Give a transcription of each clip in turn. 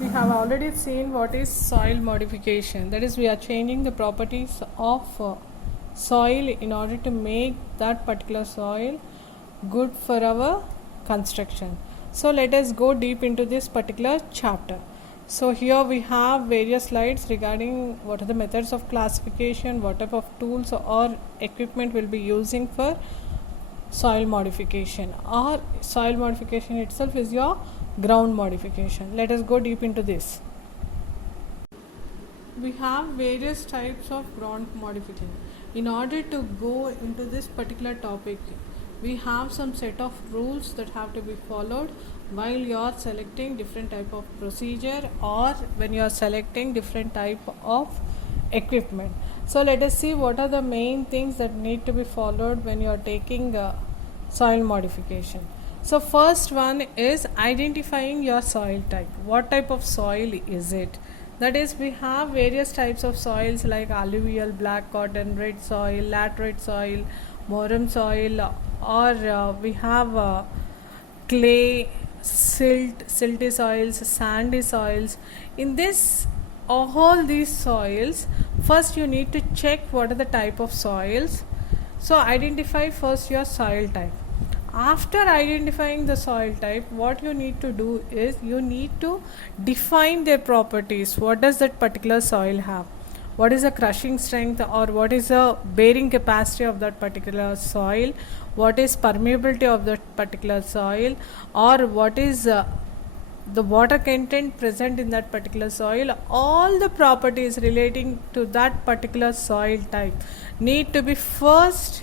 We have already seen what is soil modification. That is, we are changing the properties of soil in order to make that particular soil good for our construction. So let us go deep into this particular chapter. So here we have various slides regarding what are the methods of classification, what type of tools or equipment we'll be using for soil modification, or soil modification itself is your ground modification. Let us go deep into this. We have various types of ground modification. In order to go into this particular topic, we have some set of rules that have to be followed while you are selecting different type of procedure or when you are selecting different type of equipment. So let us see what are the main things that need to be followed when you are taking soil modification. So first one is identifying your soil type. What type of soil is it? That is, we have various types of soils like alluvial, black cotton, red soil, laterite soil, morum soil, or we have clay, silty soils, sandy soils. In this, all these soils, first you need to check what are the type of soils. So identify first your soil type. After identifying the soil type, what you need to do is you need to define their properties. What does that particular soil have? What is the crushing strength, or what is the bearing capacity of that particular soil? What is permeability of that particular soil, or what is the water content present in that particular soil? All the properties relating to that particular soil type need to be first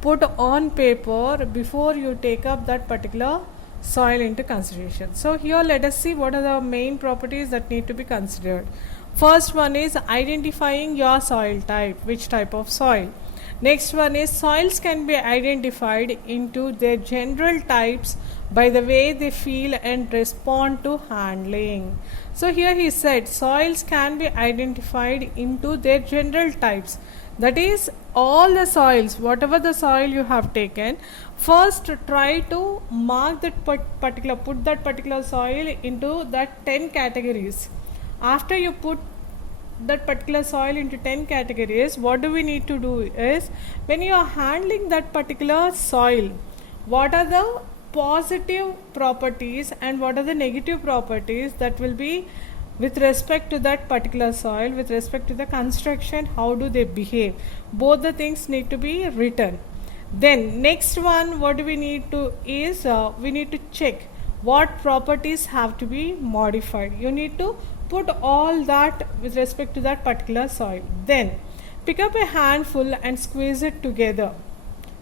put on paper before you take up that particular soil into consideration. So here let us see what are the main properties that need to be considered. First one is identifying your soil type, which type of soil. Next one is soils can be identified into their general types by the way they feel and respond to handling. So here he said soils can be identified into their general types. That is, all the soils, whatever the soil you have taken, first try to mark that put that particular soil into that 10 categories. After you put that particular soil into 10 categories, what do we need to do is, when you are handling that particular soil, what are the positive properties and what are the negative properties that will be with respect to that particular soil, with respect to the construction, how do they behave? Both the things need to be written. Then next one, what do we need to is we need to check what properties have to be modified. You need to put all that with respect to that particular soil. Then pick up a handful and squeeze it together.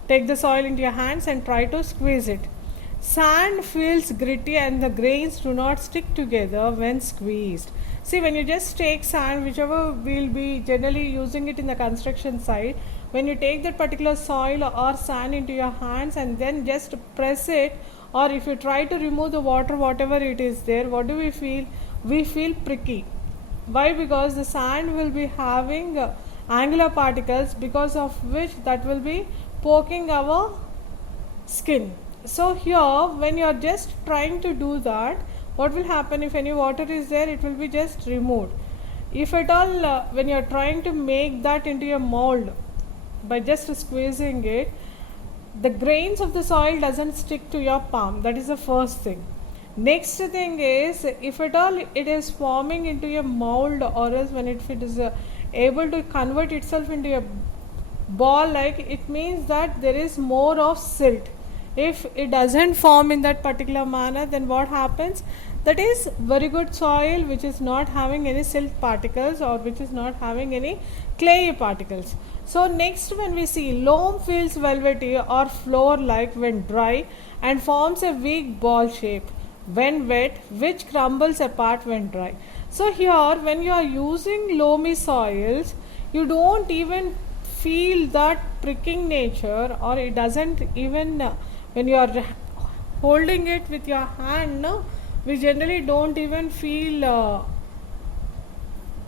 Take the soil into your hands and try to squeeze it. Sand feels gritty and the grains do not stick together when squeezed. See, when you just take sand, whichever we'll be generally using it in the construction site, when you take that particular soil or sand into your hands and then just press it, or if you try to remove the water, whatever it is there, what do we feel? We feel pricky. Why? Because the sand will be having angular particles, because of which that will be poking our skin. So here, when you are just trying to do that, what will happen? If any water is there, it will be just removed. If at all, when you are trying to make that into a mold by just squeezing it, the grains of the soil doesn't stick to your palm. That is the first thing. Next thing is, if at all it is forming into a mold, or else when it is able to convert itself into a ball like, it means that there is more of silt. If it doesn't form in that particular manner, then what happens? That is very good soil which is not having any silt particles, or which is not having any clayey particles. So next, when we see loam feels velvety or floor like when dry and forms a weak ball shape when wet, which crumbles apart when dry. So here, when you are using loamy soils, you don't even feel that pricking nature, or it doesn't even when you are holding it with your hand, no, we generally don't even feel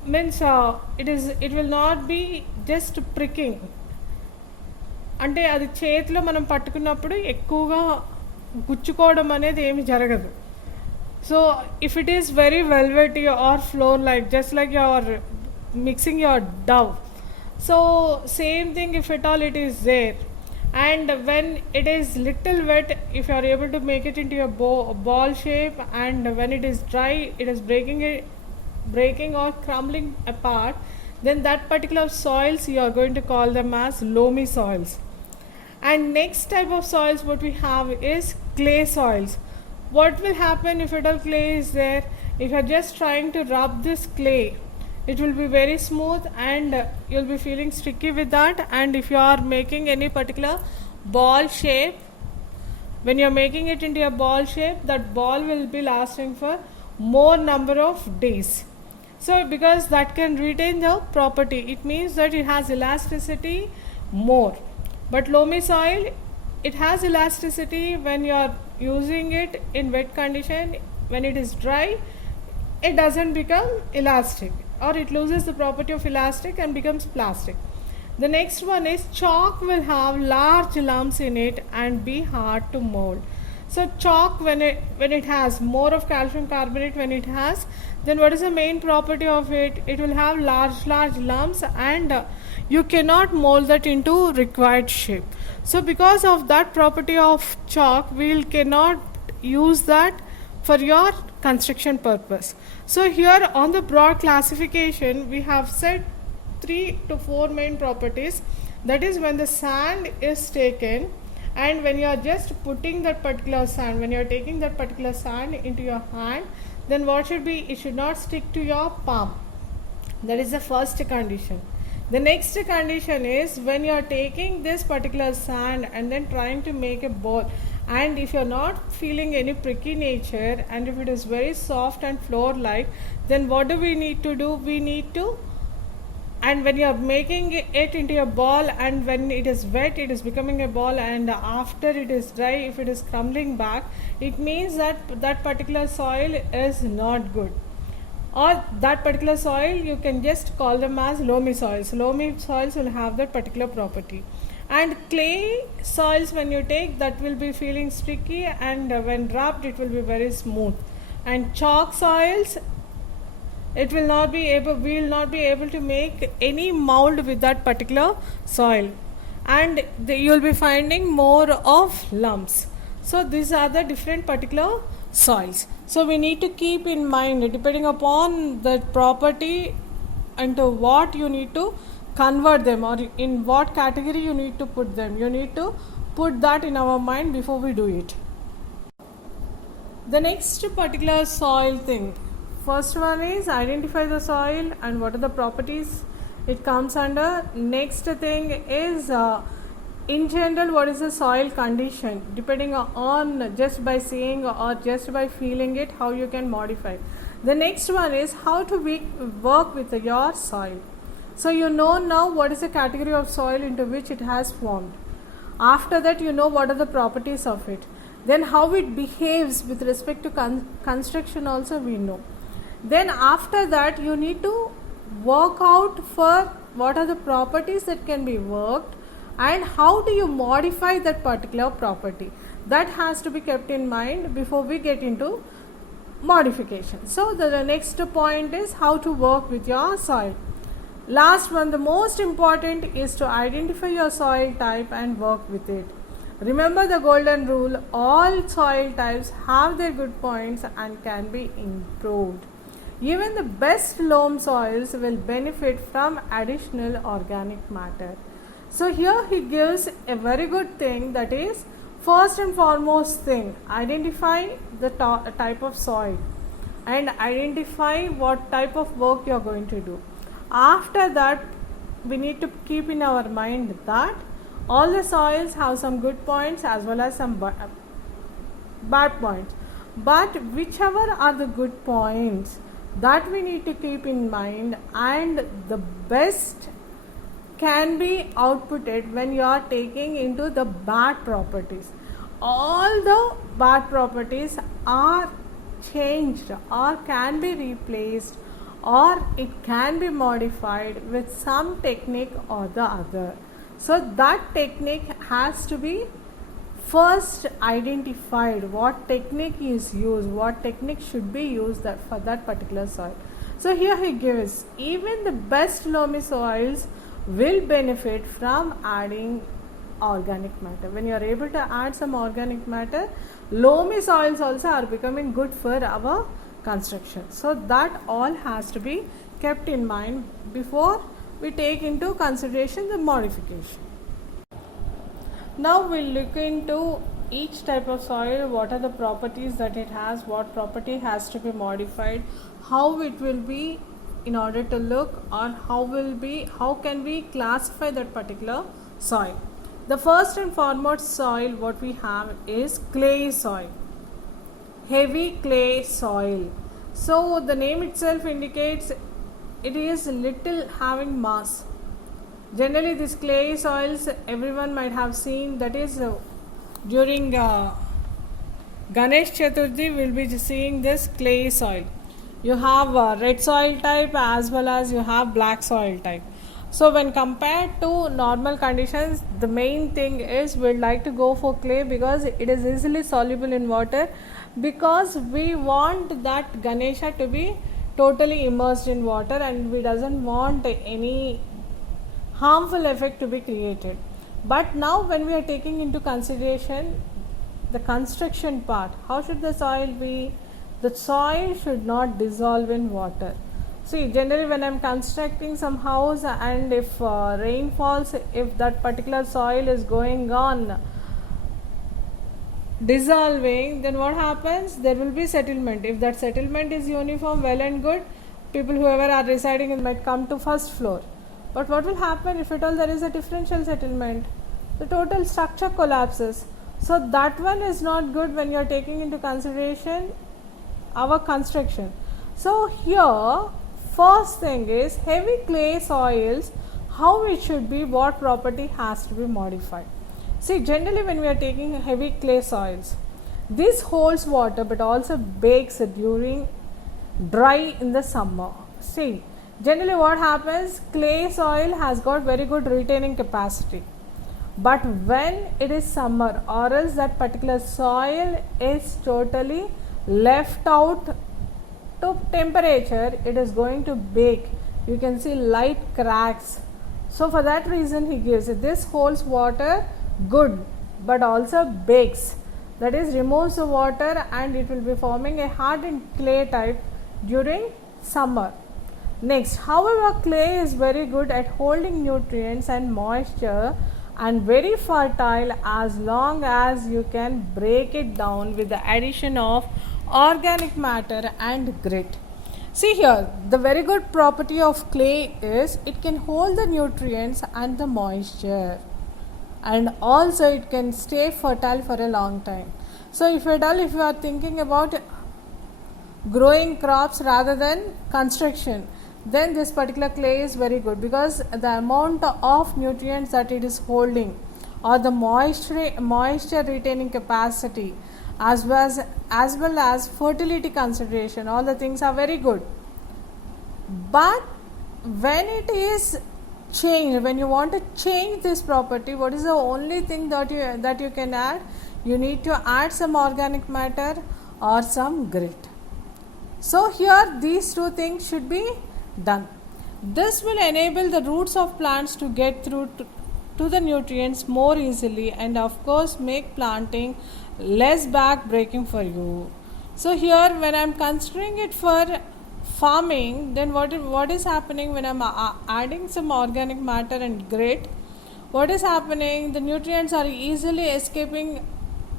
it will not be just pricking. అంటే అది చేతిలో మనం పట్టుకున్నప్పుడు ఎక్కువగా గుచ్చుకోవడం అనేది ఏమి జరగదు. So if it is very velvety or flour like, just like you're mixing your dough, so same thing if at all it is there, and when it is little wet, if you are able to make it into a ball shape, and when it is dry it is breaking or crumbling apart, then that particular soils you are going to call them as loamy soils. And next type of soils what we have is clay soils. What will happen if at all clay is there? If you are just trying to rub this clay, it will be very smooth, and you'll be feeling sticky with that. And if you are making any particular ball shape, when you are making it into a ball shape, that ball will be lasting for more number of days. So because that can retain the property, it means that it has elasticity more. But loamy soil, it has elasticity when you are using it in wet condition. When it is dry, it doesn't become elastic, or it loses the property of elastic and becomes plastic. The next one is chalk will have large lumps in it and be hard to mold. So chalk, when it has more of calcium carbonate, when it has, then what is the main property of it? It will have large lumps, and you cannot mold that into required shape. So because of that property of chalk, we cannot use that for your construction purpose. So here on the broad classification, we have said 3 to 4 main properties. That is, when the sand is taken, and when you are just putting that particular sand, when you are taking that particular sand into your hand, then what should be? It should not stick to your palm. That is the first condition. The next condition is when you are taking this particular sand and then trying to make a ball, and if you are not feeling any pricky nature, and if it is very soft and flour like, then what do we need to do? We need to, and when you are making it into a ball, and when it is wet it is becoming a ball, and after it is dry, if it is crumbling back, it means that that particular soil is not good, or that particular soil you can just call them as loamy soils. Loamy soils will have that particular property. And clay soils, when you take, that will be feeling sticky, and when rubbed it will be very smooth. And chalk soils, it will not be able, we will not be able to make any mold with that particular soil, and you will be finding more of lumps. So these are the different particular soils. So we need to keep in mind, depending upon the property into what you need to convert them, or in what category you need to put them. You need to put that in our mind before we do it. The next particular soil thing, first one is identify the soil and what are the properties it comes under. Next thing is in general what is the soil condition, depending on just by seeing or just by feeling it, how you can modify. The next one is how to work with your soil. So you know now what is the category of soil into which it has formed. After that you know what are the properties of it. Then how it behaves with respect to construction also we know. Then after that you need to work out for what are the properties that can be worked, and how do you modify that particular property. That has to be kept in mind before we get into modification. So the next point is how to work with your soil. Last one, the most important, is to identify your soil type and work with it. Remember the golden rule, all soil types have their good points and can be improved. Even the best loam soils will benefit from additional organic matter. So here he gives a very good thing, that is, first and foremost thing, identify the type of soil and identify what type of work you are going to do. After that, we need to keep in our mind that all the soils have some good points as well as some bad points. But whichever are the good points, that we need to keep in mind, and the best can be outputted when you are taking into the bad properties. All the bad properties are changed or can be replaced, or it can be modified with some technique or the other. So that technique has to be first identified what technique is used, what technique should be used that for that particular soil. So here he gives, even the best loamy soils will benefit from adding organic matter. When you are able to add some organic matter, loamy soils also are becoming good for our construction. So that all has to be kept in mind before we take into consideration the modification. Now we'll look into each type of soil, what are the properties that it has, what property has to be modified, how it will be in order to look, or how can we classify that particular soil. The first and foremost soil what we have is clay soil, heavy clay soil. So the name itself indicates it is little having mass. Generally these clay soils everyone might have seen, that is during Ganesh Chaturthi we will be seeing this clay soil. You have red soil type as well as you have black soil type. So when compared to normal conditions, the main thing is we would like to go for clay because it is easily soluble in water, because we want that Ganesha to be totally immersed in water and we doesn't want any harmful effect to be created. But now when we are taking into consideration the construction part, how should the soil be? The soil should not dissolve in water. See, generally when I am constructing some house and if rain falls, if that particular soil is going on dissolving, then what happens? There will be settlement. If that settlement is uniform, well and good, people whoever are residing might come to first floor. But what will happen if at all there is a differential settlement? The total structure collapses. So that one is not good when you are taking into consideration our construction. So here first thing is heavy clay soils, how it should be, what property has to be modified. See, generally when we are taking heavy clay soils, this holds water but also bakes during dry in the summer. See, generally what happens, clay soil has got very good retaining capacity, but when it is summer or else that particular soil is totally left out to temperature, it is going to bake. You can see light cracks. So for that reason he gives it, this holds water good but also bakes, that is removes the water and it will be forming a hardened clay type during summer. Next, however, clay is very good at holding nutrients and moisture and very fertile as long as you can break it down with the addition of organic matter and grit. See here, the very good property of clay is it can hold the nutrients and the moisture, and also it can stay fertile for a long time. So if at all if you are thinking about growing crops rather than construction, then this particular clay is very good, because the amount of nutrients that it is holding or the moisture retaining capacity as well as fertility consideration, all the things are very good. But when it is changed, when you want to change this property, what is the only thing that you can add? You need to add some organic matter or some grit. So here these two things should be done. This will enable the roots of plants to get through to the nutrients more easily, and of course make planting less back breaking for you. So here when I am considering it for farming, then what is happening when I am adding some organic matter and grit? What is happening? The nutrients are easily escaping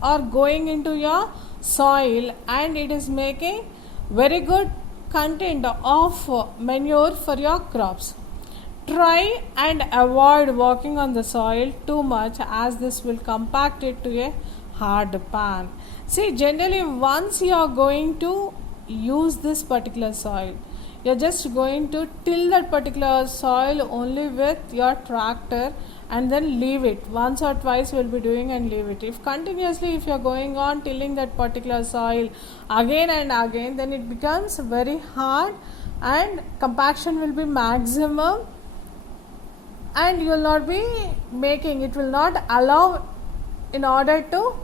or going into your soil, and it is making very good content of manure for your crops. Try and avoid walking on the soil too much, as this will compact it to a hard pan. See, generally once you are going to use this particular soil, you are just going to till that particular soil only with your tractor and then leave it. Once or twice will be doing and leave it. If continuously if you are going on tilling that particular soil again and again, then it becomes very hard and compaction will be maximum, and you will not be making, it will not allow in order to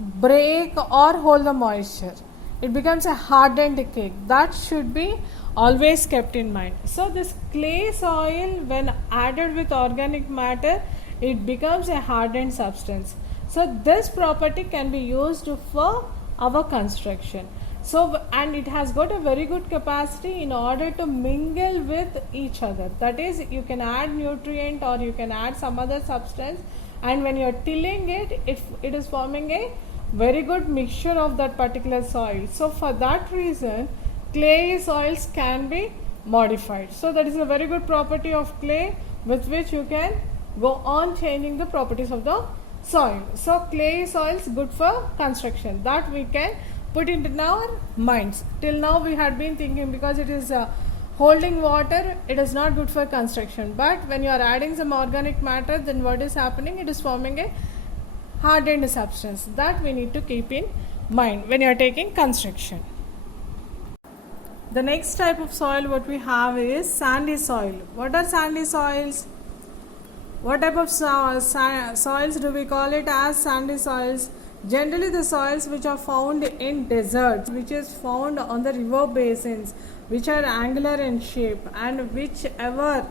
break or hold the moisture. It becomes a hardened cake. That should be always kept in mind. So this clay soil, when added with organic matter, it becomes a hardened substance. So this property can be used for our construction. So, and it has got a very good capacity in order to mingle with each other. That is, you can add nutrient or you can add some other substance, and when you are tilling it, if it is forming a very good mixture of that particular soil. So for that reason, clay soils can be modified. So that is a very good property of clay with which you can go on changing the properties of the soil. So clay soils good for construction, that we can put into our minds. Till now we had been thinking because it is holding water, it is not good for construction. But when you are adding some organic matter, then what is happening? It is forming a hardened substance. That we need to keep in mind when you are taking construction. The next type of soil what we have is sandy soil. What are sandy soils? What type of soils do we call it as sandy soils? Generally the soils which are found in deserts, which is found on the river basins, which are angular in shape, and whichever,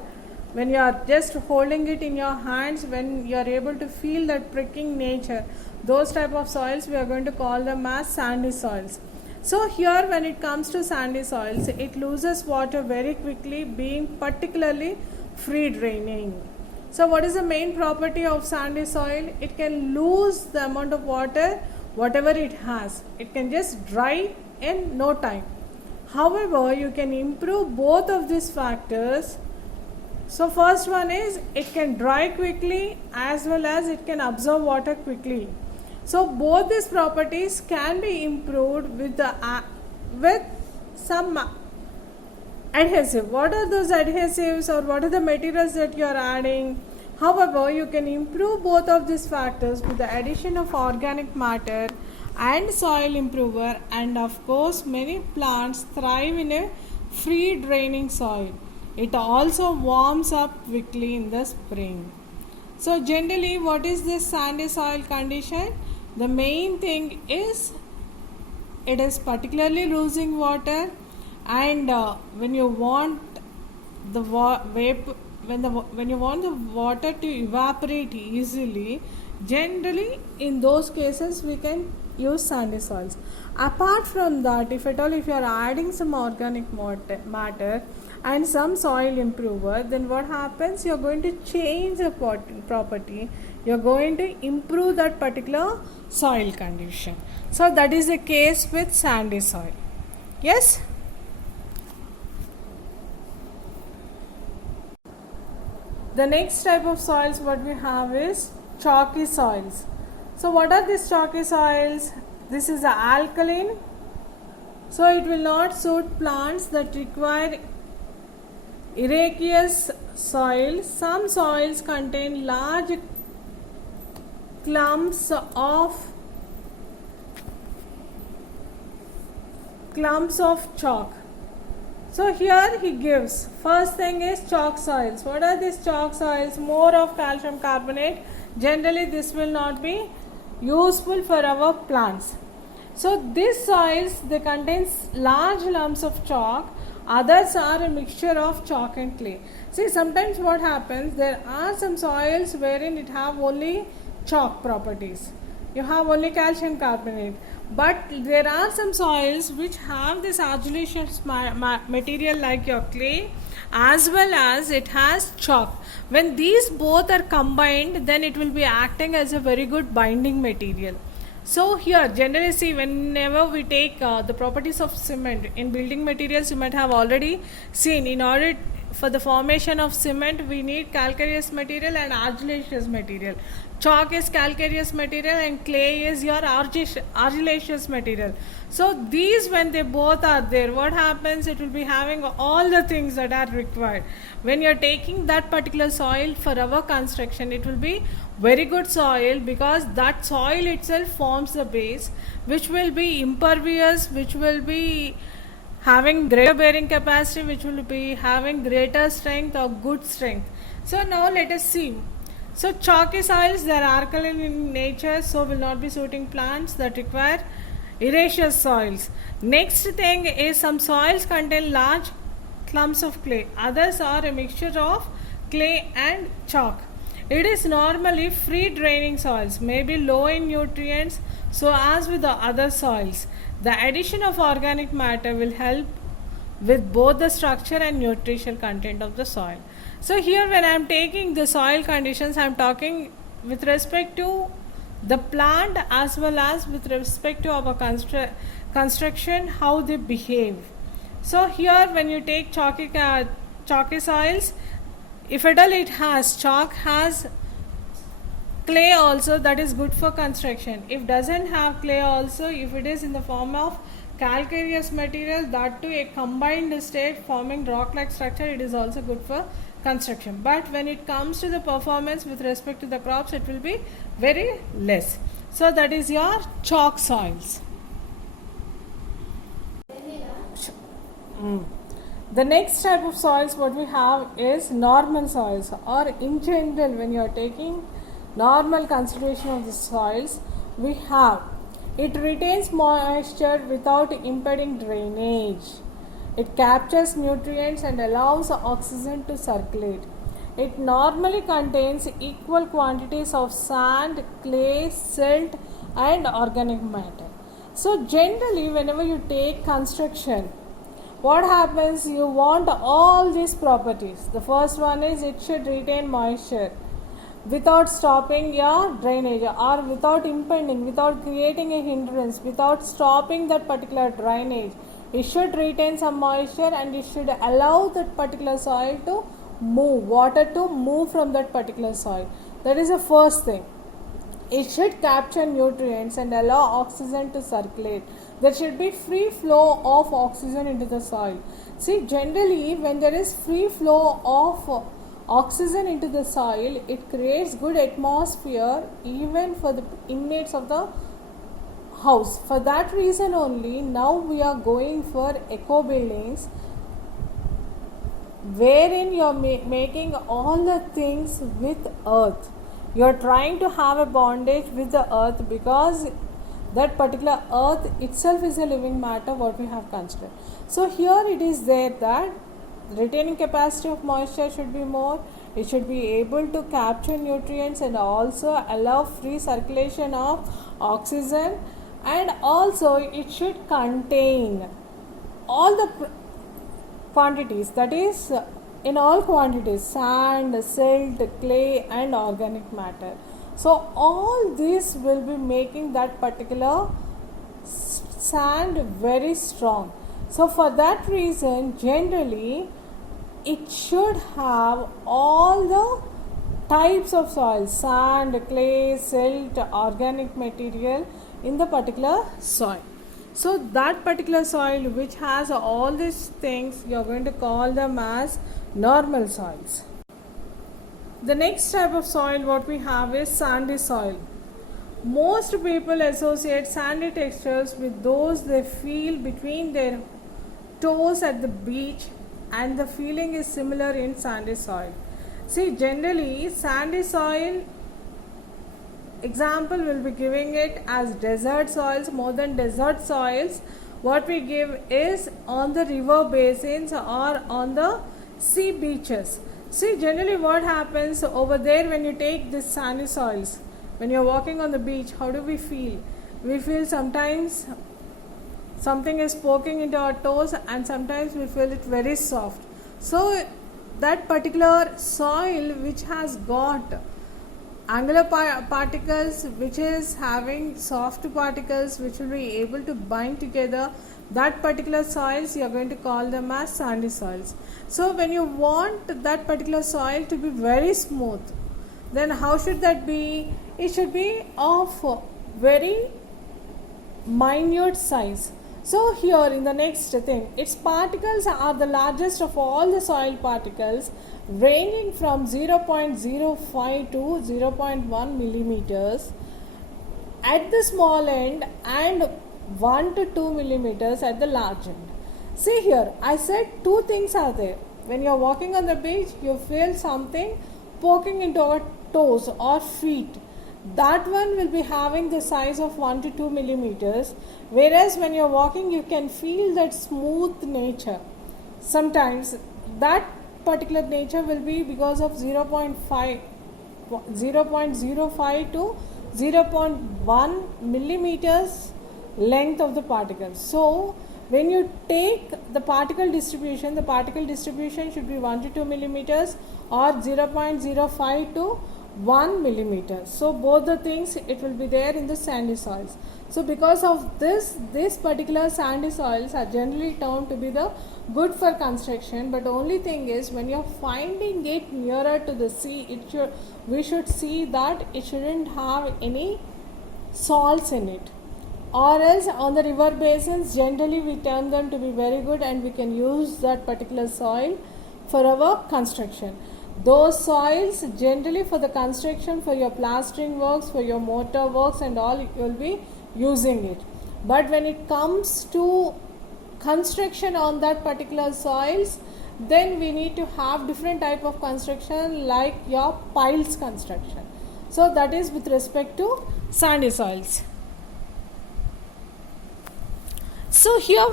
when you are just holding it in your hands, when you are able to feel that pricking nature, those type of soils we are going to call them as sandy soils. So here when it comes to sandy soils, it loses water very quickly, being particularly free draining. So what is the main property of sandy soil? It can lose the amount of water whatever it has. It can just dry in no time. However, you can improve both of these factors. So first one is it can dry quickly as well as it can absorb water quickly. So both these properties can be improved with some adhesive. What are those adhesives or what are the materials that you are adding? However, you can improve both of these factors with the addition of organic matter and soil improver, and of course many plants thrive in a free draining soil. It also warms up quickly in the spring. So generally, what is this sandy soil condition? The main thing is it is particularly losing water, and when you want the when you want the water to evaporate easily, generally in those cases we can use sandy soils. Apart from that, if at all if you are adding some organic matter and some soil improver, then what happens? You are going to change the property, you are going to improve that particular soil condition. So that is the case with sandy soil. Yes. The next type of soils what we have is chalky soils. So what are these chalky soils? This is the alkaline, so it will not suit plants that require herbaceous soil. Some soils contain large clumps of chalk. So here he gives, first thing is chalk soils. What are these chalk soils? More of calcium carbonate. Generally this will not be useful for our plants. So these soils, they contain large lumps of chalk. Others are a mixture of chalk and clay. See, sometimes what happens, there are some soils wherein it have only chalk properties. You have only calcium carbonate. But there are some soils which have this argillaceous material like your clay, as well as it has chalk. When these both are combined, then it will be acting as a very good binding material. So here generally, see, whenever we take the properties of cement in building materials, you might have already seen, in order for the formation of cement we need calcareous material and argillaceous material. Chalk is calcareous material and clay is your argillaceous material. So these, when they both are there, what happens? It will be having all the things that are required. When you are taking that particular soil for our construction, it will be very good soil, because that soil itself forms the base, which will be impervious, which will be having greater bearing capacity, which will be having greater strength or good strength. So now let us see. So chalky soils, they are alkaline in nature, so will not be suiting plants that require herbaceous soils. Next thing is some soils contain large clumps of clay. Others are a mixture of clay and chalk. It is normally free draining soils, may be low in nutrients, so as with the other soils. The addition of organic matter will help with both the structure and nutritional content of the soil. So here when I am taking the soil conditions, I am talking with respect to the plant as well as with respect to our construction, how they behave. So here when you take chalky soils, if at all it has chalk, has clay also, that is good for construction. If doesn't have clay also, if it is in the form of calcareous material, that too a combined state forming rock like structure, it is also good for construction. But when it comes to the performance with respect to the crops, it will be very less. So that is your chalk soils. The next type of soils what we have is normal soils, or in general when you are taking normal consideration of the soils, we have it retains moisture without impeding drainage. It captures nutrients and allows oxygen to circulate. It normally contains equal quantities of sand, clay, silt and organic matter. So generally whenever you take construction, what happens, you want all these properties. The first one is it should retain moisture without stopping your drainage, or without impeding, without creating a hindrance, without stopping that particular drainage. It should retain some moisture and it should allow that particular soil to move, water to move from that particular soil. That is the first thing. It should capture nutrients and allow oxygen to circulate. There should be free flow of oxygen into the soil. See, generally when there is free flow of oxygen into the soil, it creates good atmosphere even for the inmates of the house. For that reason only, now we are going for eco buildings, wherein you are making all the things with earth. You are trying to have a bondage with the earth, because that particular earth itself is a living matter what we have considered. So here it is there that retaining capacity of moisture should be more. It should be able to capture nutrients and also allow free circulation of oxygen, and also it should contain all the quantities, that is in all quantities, sand, silt, clay and organic matter. So all this will be making that particular sand very strong. So for that reason, generally it should have all the types of soil, sand, clay, silt, organic material in the particular soil. So that particular soil which has all these things, you are going to call them as normal soils. The next type of soil what we have is sandy soil. Most people associate sandy textures with those they feel between their toes at the beach, and the feeling is similar in sandy soil. See, generally sandy soil, example will be giving it as desert soils. More than desert soils, what we give is on the river basins or on the sea beaches. See, generally what happens over there when you take this sandy soils, when you are walking on the beach, how do we feel? We feel sometimes something is poking into our toes, and sometimes we feel it very soft. So that particular soil which has got angular particles, which is having soft particles which will be able to bind together, that particular soils you are going to call them as sandy soils. So when you want that particular soil to be very smooth, then how should that be? It should be of very minute size. So here in the next thing, its particles are the largest of all the soil particles, ranging from 0.05 to 0.1 millimeters at the small end and 1 to 2 millimeters at the large end. See here, I said two things are there. When you are walking on the beach, you feel something poking into our toes or feet, that one will be having the size of 1 to 2 millimeters, whereas when you're walking you can feel that smooth nature. Sometimes that particular nature will be because of 0.05 to 0.1 millimeters length of the particles. So when you take the particle distribution should be 1 to 2 millimeters or 0.05 to 1 millimeter. So both the things it will be there in the sandy soils. So because of this particular sandy soils are generally termed to be the good for construction, but only thing is when you are finding it nearer to the sea, we should see that it shouldn't have any salts in it, or else on the river basins generally we term them to be very good and we can use that particular soil for our construction. Those soils generally for the construction, for your plastering works, for your mortar works and all, you will be using it. But when it comes to construction on that particular soils, then we need to have different type of construction like your piles construction. So that is with respect to sandy soils. So here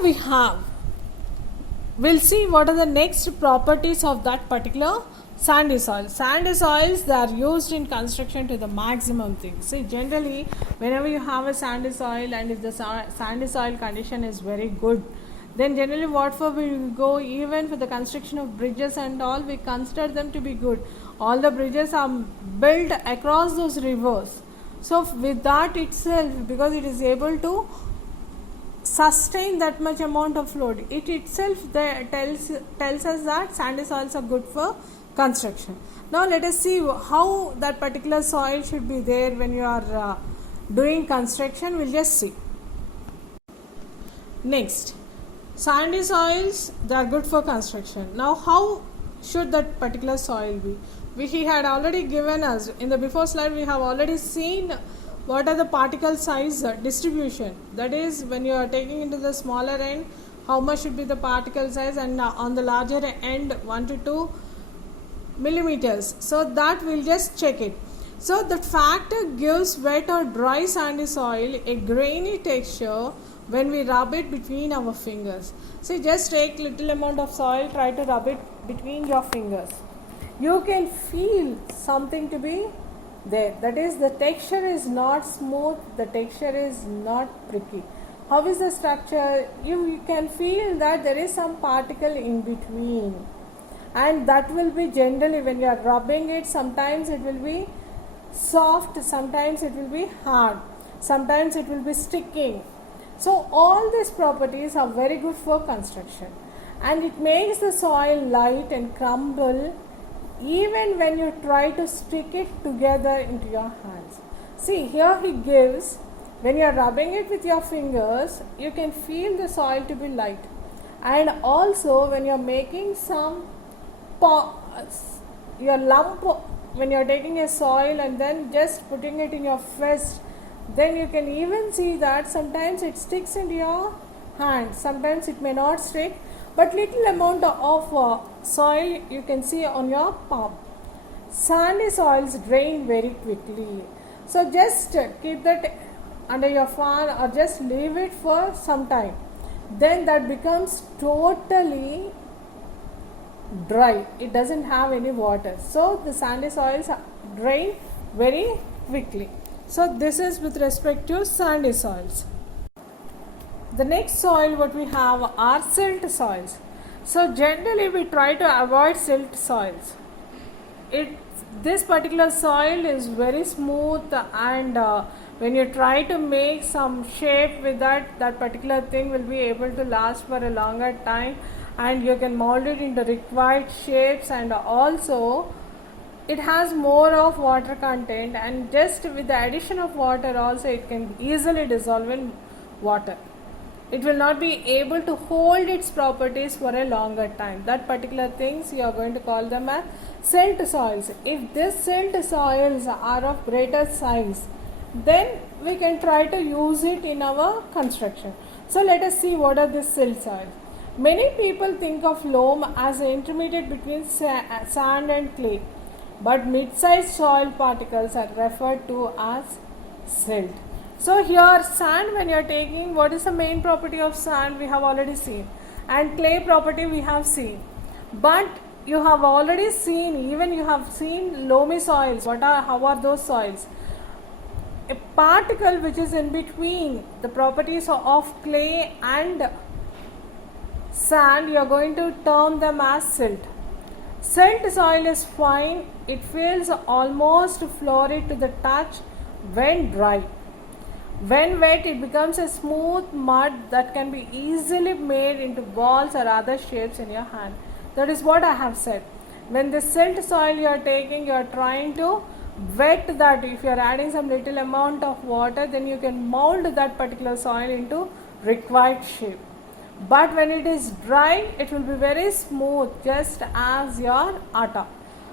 we'll see what are the next properties of that particular sandy soil. Sandy soils, they are used in construction to the maximum thing. See, generally whenever you have a sandy soil and if the sandy soil condition is very good, then generally what for we will go, even for the construction of bridges and all, we consider them to be good. All the bridges are built across those rivers. So with that itself, because it is able to sustain that much amount of load, it itself tells us that sandy soils are good for construction. Now let us see how that particular soil should be there when you are doing construction. We'll just see. Next, sandy soils, they are good for construction. Now how should that particular soil be? He had already given us in the before slide, we have already seen what are the particle size distribution. That is, when you are taking into the smaller end, how much should be the particle size, and on the larger end 1 to 2 millimeters. So that we'll just check it. So that factor gives wet or dry sandy soil a grainy texture when we rub it between our fingers. See, just take little amount of soil, try to rub it between your fingers. You can feel something to be there. That is, the texture is not smooth, the texture is not pricky. How is the structure? You can feel that there is some particle in between, and that will be generally when you are rubbing it, sometimes it will be soft, sometimes it will be hard, sometimes it will be sticking. So all these properties are very good for construction, and it makes the soil light and crumble even when you try to stick it together into your hands. See, here he gives, when you are rubbing it with your fingers, you can feel the soil to be light, and also when you are making some your lump, when you are taking a soil and then just putting it in your fist, then you can even see that sometimes it sticks into your hand, sometimes it may not stick, but little amount of soil you can see on your palm. Sandy soils drain very quickly, so just keep that under your fan or just leave it for some time, then that becomes totally dry, it doesn't have any water. So the sandy soils drain very quickly. So this is with respect to sandy soils. The next soil what we have are silt soils. So generally we try to avoid silt soils. This particular soil is very smooth, and when you try to make some shape with that particular thing will be able to last for a longer time, and you can mold it into required shapes, and also it has more of water content, and just with the addition of water also it can easily dissolve in water. It will not be able to hold its properties for a longer time. That particular things you are going to call them as silt soils. If these silt soils are of greater size, then we can try to use it in our construction. So let us see what are these silt soils. Many people think of loam as an intermediate between sand and clay. but mid-sized soil particles are referred to as silt. So here sand, when you are taking, what is the main property of sand we have already seen, and clay property we have seen. But you have already seen, even you have seen loamy soils. How are those soils? A particle which is in between the properties of clay and sand, you are going to term them as silt. Silt soil is fine, it feels almost florid to the touch when dry. When wet, it becomes a smooth mud that can be easily made into balls or other shapes in your hand. That is what I have said. When the silt soil you are taking, you are trying to wet that. If you are adding some little amount of water, then you can mold that particular soil into required shape. But when it is dry, it will be very smooth, just as your atta.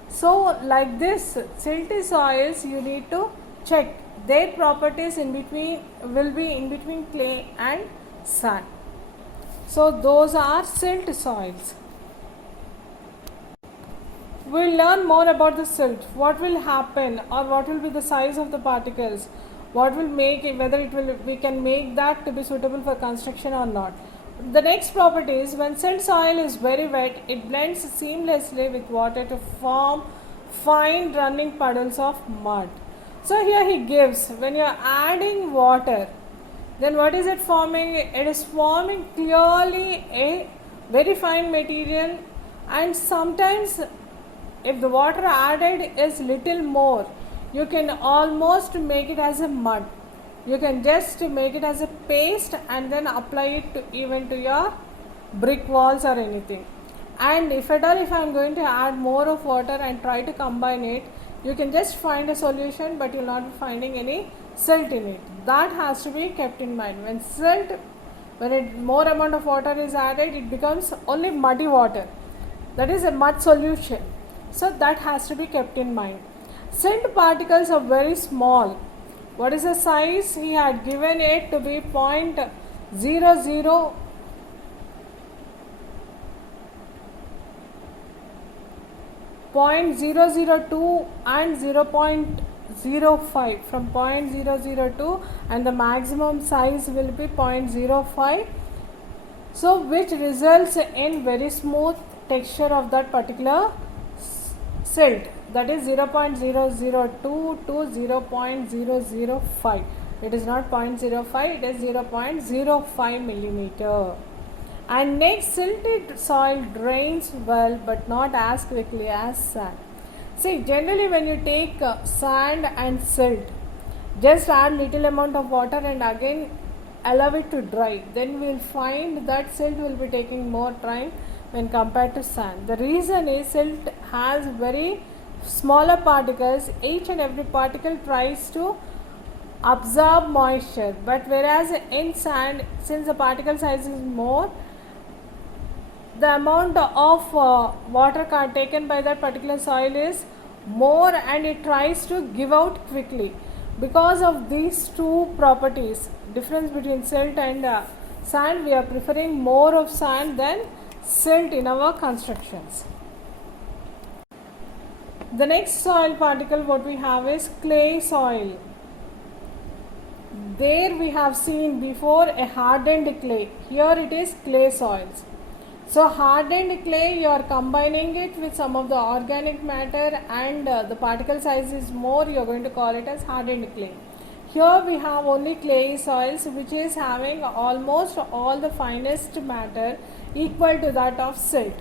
So like this, silty soils you need to check. Their properties will be in between clay and sand. So those are silt soils. We'll learn more about the silt. What will happen, or what will be the size of the particles? What will make it, we can make that to be suitable for construction or not. The next property is, when silt soil is very wet, it blends seamlessly with water to form fine running puddles of mud. So here he gives, when you are adding water, then what is it forming? It is forming clearly a very fine material, and sometimes if the water added is little more, you can almost make it as a mud. You can just make it as a paste and then apply it even to your brick walls or anything. And if at all, if I am going to add more of water and try to combine it, you can just find a solution, but you will not be finding any silt in it. That has to be kept in mind. When more amount of water is added, it becomes only muddy water. That is a mud solution. So that has to be kept in mind. Silt particles are very small. What is the size? He had given it to be 0.00 0.002 and 0.05. From 0.002, and the maximum size will be 0.05. So which results in very smooth texture of that particular silt, that is 0.002 to 0.005. It is not 0.05, it is 0.05 millimeter. And next, silted soil drains well, but not as quickly as sand. See, generally when you take sand and silt, just add little amount of water and again allow it to dry. Then we will find that silt will be taking more time when compared to sand. The reason is, silt has very smaller particles. Each and every particle tries to absorb moisture, but whereas in sand, since the particle size is more, the amount of water taken by that particular soil is more, and it tries to give out quickly. Because of these two properties, difference between silt and sand, we are preferring more of sand than silt in our constructions. The next soil particle what we have is clay soil. There we have seen before a hardened clay. Here it is clay soils. So hardened clay, you are combining it with some of the organic matter, and the particle size is more, you are going to call it as hardened clay. Here we have only clay soils, which is having almost all the finest matter equal to that of silt.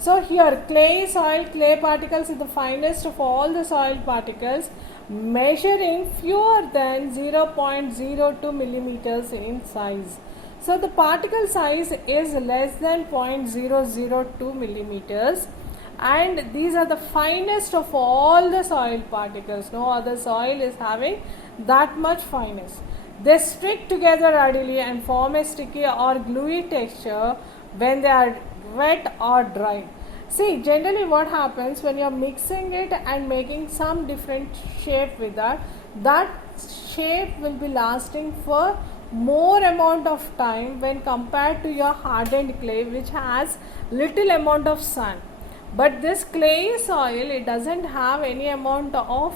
So here clay soil, clay particles is the finest of all the soil particles, measuring fewer than 0.02 millimeters in size. So the particle size is less than 0.002 millimeters, and these are the finest of all the soil particles. No other soil is having that much fineness. They stick together readily and form a sticky or gluey texture when they are wet or dry. See, generally what happens when you are mixing it and making some different shape with that shape will be lasting for more amount of time when compared to your hardened clay, which has little amount of sand. But this clay soil, it doesn't have any amount of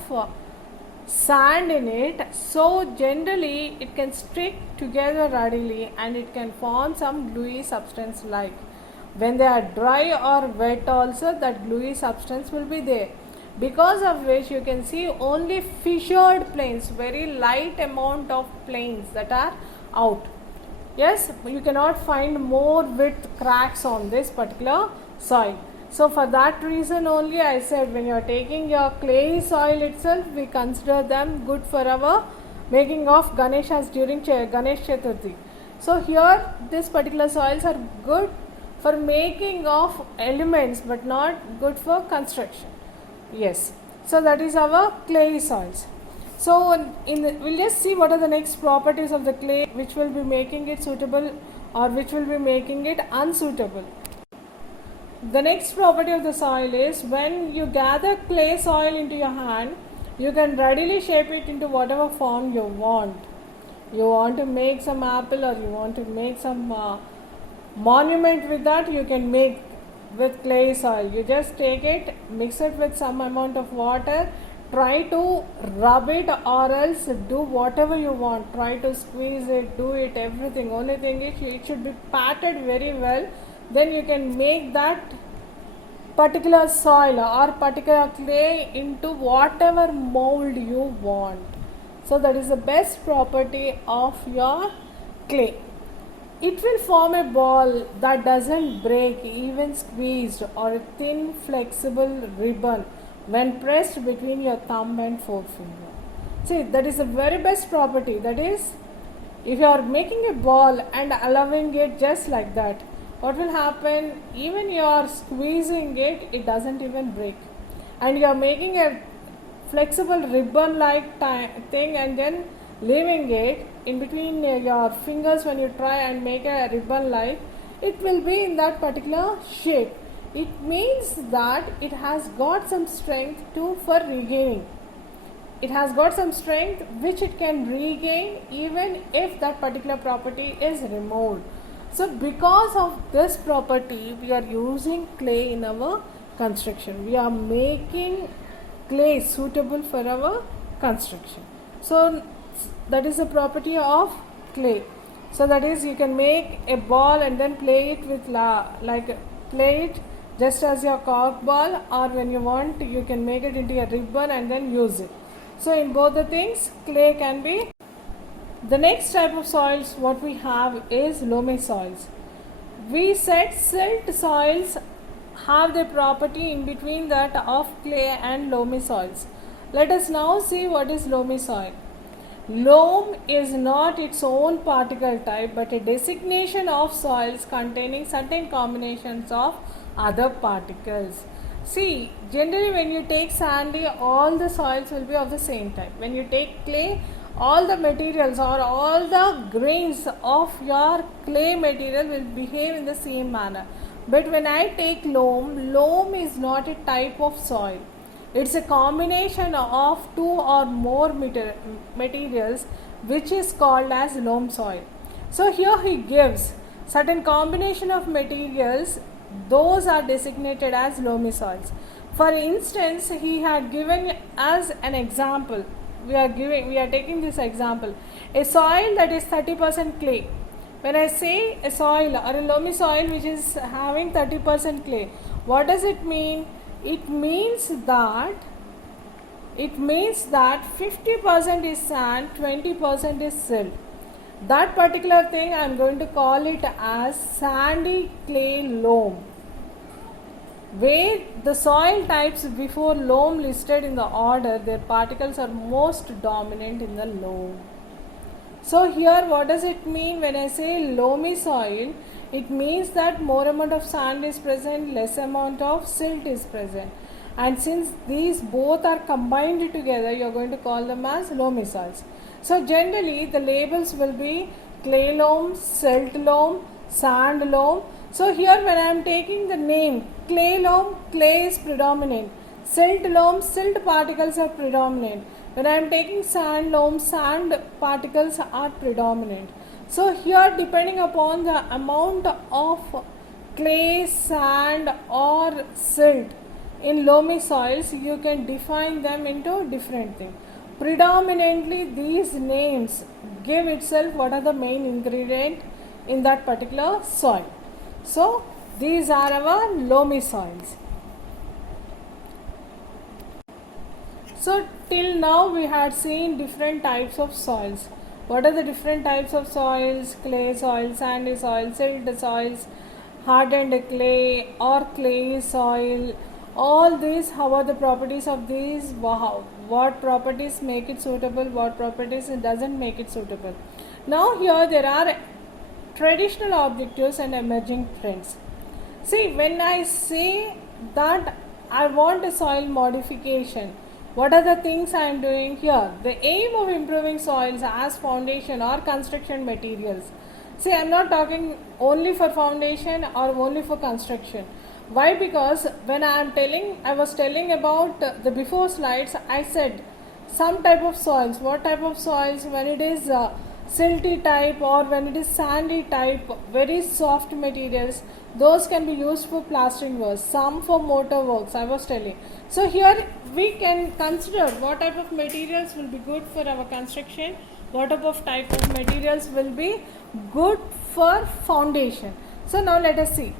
sand in it, so generally it can stick together readily and it can form some gluey substance. Like when they are dry or wet also, that gluey substance will be there, because of which you can see only fissured planes, very light amount of planes that are out. Yes, you cannot find more width cracks on this particular soil. So for that reason only I said, when you are taking your clay soil itself, we consider them good for our making of Ganeshas during Ganesh Chaturthi. So here this particular soils are good for making of elements but not good for construction. Yes, so that is our clay soils. So we'll just see what are the next properties of the clay which will be making it suitable or which will be making it unsuitable. The next property of the soil is, when you gather clay soil into your hand, you can readily shape it into whatever form you want. You want to make some apple or you want to make some monument with that, you can make with clay soil. You just take it, mix it with some amount of water, try to rub it or else do whatever you want. Try to squeeze it, do it, everything. Only thing is, it should be patted very well. Then you can make that particular soil or particular clay into whatever mold you want. So that is the best property of your clay. It will form a ball that doesn't break even squeezed, or a thin flexible ribbon when pressed between your thumb and forefinger. See, that is the very best property. That is, if you are making a ball and allowing it just like that, what will happen? Even you are squeezing it, it doesn't even break. And you are making a flexible ribbon like thing and then leaving it in between your fingers. When you try and make a ribbon like, it will be in that particular shape. It means that it has got some strength for regaining. It has got some strength which it can regain even if that particular property is removed. So because of this property, we are using clay in our construction. We are making clay suitable for our construction. So that is the property of clay. So that is, you can make a ball and then play it with play it just as your cork ball, or when you want, you can make it into a ribbon and then use it. So in both the things, clay can be. The next type of soils what we have is loamy soils. We said silt soils have the property in between that of clay and loamy soils. Let us now see what is loamy soil. Loam is not its own particle type but a designation of soils containing certain combinations of other particles. See, generally when you take sandy, all the soils will be of the same type. When you take clay, all the materials or all the grains of your clay material will behave in the same manner. But when I take loam, loam is not a type of soil. It's a combination of two or more materials which is called as loam soil. So here he gives certain combination of materials, those are designated as loamy soils. For instance, he had given us an example. We are taking this example. A soil that is 30% clay. When I say a soil or a loamy soil which is having 30% clay, what does it mean? It means that 50% is sand, 20% is silt. That particular thing I am going to call it as sandy clay loam, where the soil types before loam listed in the order, their particles are most dominant in the loam. So here what does it mean when I say loamy soil? It means that more amount of sand is present, less amount of silt is present. And since these both are combined together, you are going to call them as loamy soils. So generally the labels will be clay loam, silt loam, sand loam. So here when I am taking the name clay loam, clay is predominant. Silt loam, silt particles are predominant. When I am taking sand loam, sand particles are predominant. So here, depending upon the amount of clay, sand or silt in loamy soils, you can define them into different things. Predominantly these names give itself what are the main ingredient in that particular soil. So these are our loamy soils. So till now we had seen different types of soils. What are the different types of soils? Clay soil, sandy soil, silt soils, hardened clay or clay soil. All these, how are the properties of these? Wow. What properties make it suitable? What properties it doesn't make it suitable? Now here there are traditional objectives and emerging trends. See, when I say that I want a soil modification, what are the things I am doing here? The aim of improving soils as foundation or construction materials. See, I am not talking only for foundation or only for construction. Why? Because when I was telling about the before slides, I said some type of soils. What type of soils? When it is silty type or when it is sandy type, very soft materials, those can be used for plastering works, some for mortar works, I was telling. So here we can consider what type of materials will be good for our construction, what type of materials will be good for foundation. So now let us see.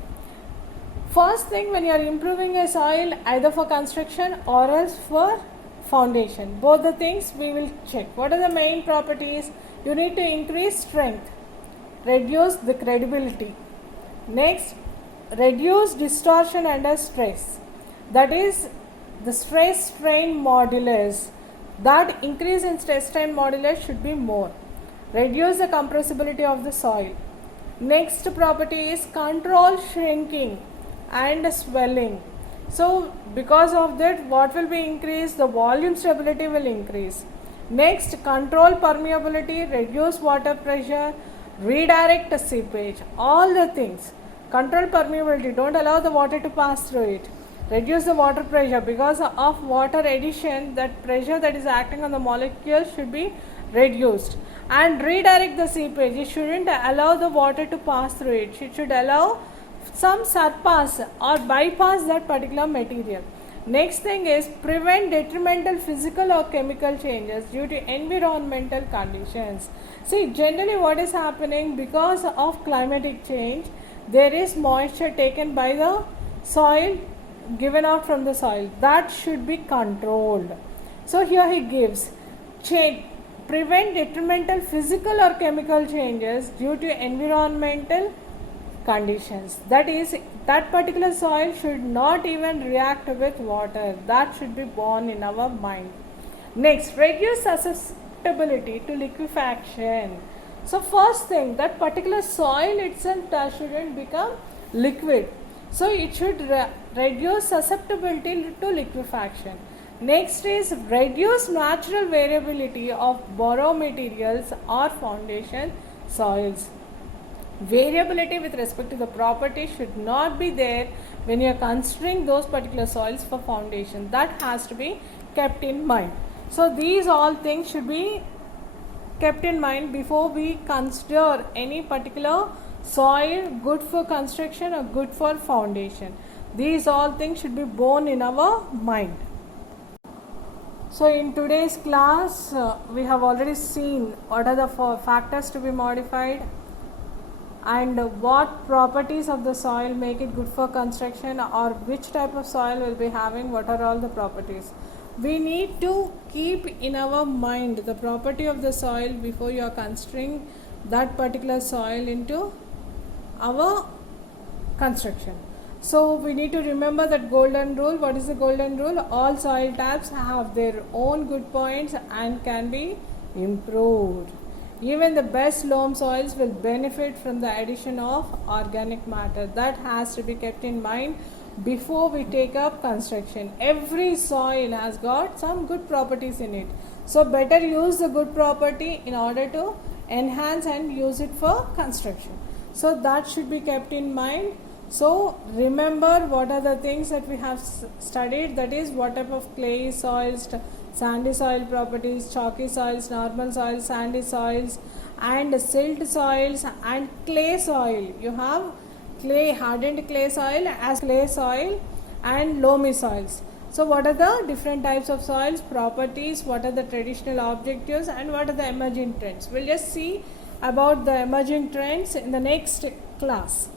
First thing, when you are improving a soil either for construction or else for foundation, both the things we will check. What are the main properties? You need to increase strength, reduce the credibility. Next, reduce distortion under stress. That is the stress strain modulus. That increase in stress strain modulus should be more. Reduce the compressibility of the soil. Next property is control shrinking and swelling. So because of that, what will be increased? The volume stability will increase. Next, control permeability, reduce water pressure, redirect seepage. All the things. Control permeability, don't allow the water to pass through it. Reduce the water pressure, because of water addition, that pressure that is acting on the molecule should be reduced. And redirect the seepage, it shouldn't allow the water to pass through it. It should allow some surpass or bypass that particular material. Next thing is prevent detrimental physical or chemical changes due to environmental conditions. See, generally what is happening, because of climatic change, there is moisture taken by the soil, given out from the soil. That should be controlled. So here he gives prevent detrimental physical or chemical changes due to environmental conditions. That is, that particular soil should not even react with water. That should be borne in our mind. Next, reduce susceptibility to liquefaction. So first thing, that particular soil itself shouldn't become liquid. So it should reduce susceptibility to liquefaction. Next is reduce natural variability of borrow materials or foundation soils. Variability with respect to the property should not be there when you are considering those particular soils for foundation. That has to be kept in mind. So these all things should be kept in mind before we consider any particular soil good for construction or good for foundation. These all things should be borne in our mind. So in today's class, we have already seen what are the factors to be modified and what properties of the soil make it good for construction, or which type of soil will be having what are all the properties. We need to keep in our mind the property of the soil before you are considering that particular soil into our construction. So we need to remember that golden rule. What is the golden rule? All soil types have their own good points and can be improved. Even the best loam soils will benefit from the addition of organic matter. That has to be kept in mind before we take up construction. Every soil has got some good properties in it. So better use the good property in order to enhance and use it for construction. So that should be kept in mind. So remember what are the things that we have studied, that is what type of clay soils, sandy soil properties, chalky soils, normal soils, sandy soils and silt soils and clay soil. You have clay, hardened clay soil as clay soil and loamy soils. So what are the different types of soils, properties, what are the traditional objectives, and what are the emerging trends? We'll just see about the emerging trends in the next class.